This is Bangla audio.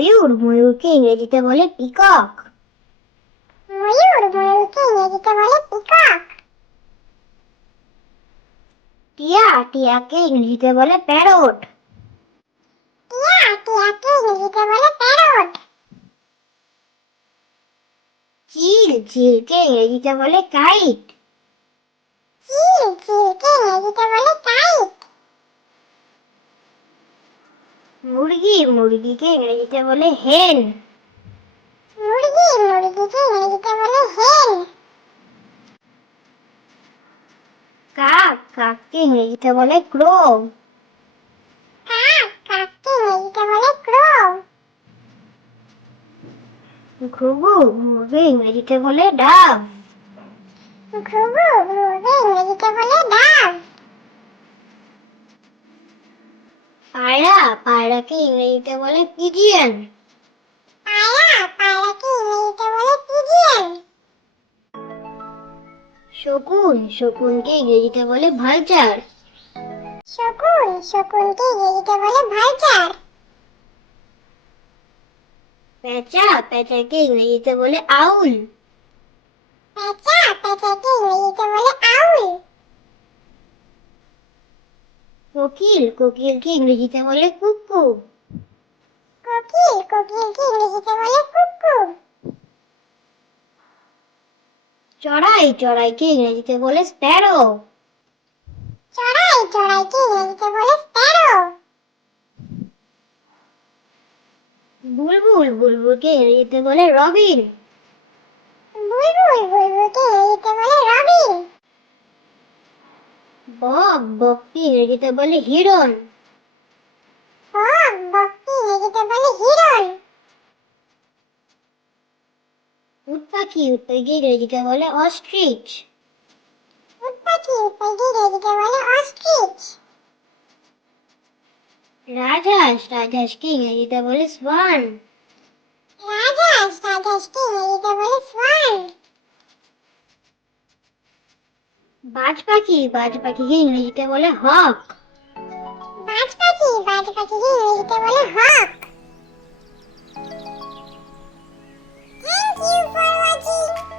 ময়ূর, ময়ূরকে ইংরেজিতে বলে পিকক। ময়ূর, ময়ূরকে ইংরেজিতে বলে পিকক। টিয়া, টিয়াকে ইংরেজিতে বলে প্যারট। টিয়া, টিয়াকে ইংরেজিতে বলে প্যারট। চিল, চিলকে ইংরেজিতে বলে কাইট। চিল, চিলকে ইংরেজিতে বলে কাইট। মুরগি, মুরগিকে ইংরেজিতে বলে হেন। মুরগি, মুরগিকে ইংরেজিতে বলে হেন। কাক, কাককে ইংরেজিতে বলে ক্রো। কাক, কাককে ইংরেজিতে বলে ক্রো। ঘুঘু, ঘুঘুকে ইংরেজিতে বলে ডাব। ঘুঘু, ঘুঘুকে ইংরেজিতে বলে ডাব। পায়রা, পায়রাকে ইংরেজিতে বলে পিজিয়ন। পায়রা, পায়রাকে ইংরেজিতে বলে পিজিয়ন। শকুন, শকুনকে ইংরেজিতে বলে ভালচার। শকুন, শকুনকে ইংরেজিতে বলে ভালচার। পেঁচা, পেঁচাকে ইংরেজিতে বলে আউল। পেঁচা, পেঁচাকে ইংরেজিতে বলে আউল। কোকিল, কোকিলকে ইংরেজিতে বলে কুকু। কোকিল, কোকিলকে ইংরেজিতে বলে কুকু। চড়াই, চড়াইকে ইংরেজিতে বলে স্প্যারো। চড়াই, চড়াইকে ইংরেজিতে বলে স্প্যারো। বুলবুল, বুলবুলকে ইংরেজিতে বলে রবিন। বুলবুল, বুলবুলকে ইংরেজিতে বলে রবিন। বক, বককে ইংরেজিতে বলে হিরণ। বক, বককে ইংরেজিতে বলে হিরণ। উট পাখি, উট পাখিকে ইংরেজিতে বলে অস্ট্রিচ। উট পাখি, উটপাখিকে ইংরেজিতে বলে অস্ট্রিচ। রাজহাঁস, রাজহাঁসকে ইংরেজিতে বলে সোয়ান। রাজহাঁস, রাজহাঁসকে ইংরেজিতে বলে সোয়ান। বাজ পাখি, বাজ পাখিকে ইংরেজিতে বলে হক। বাজ পাখি, বাজ পাখিকে ইংরেজিতে বলে হক। Thank you for watching.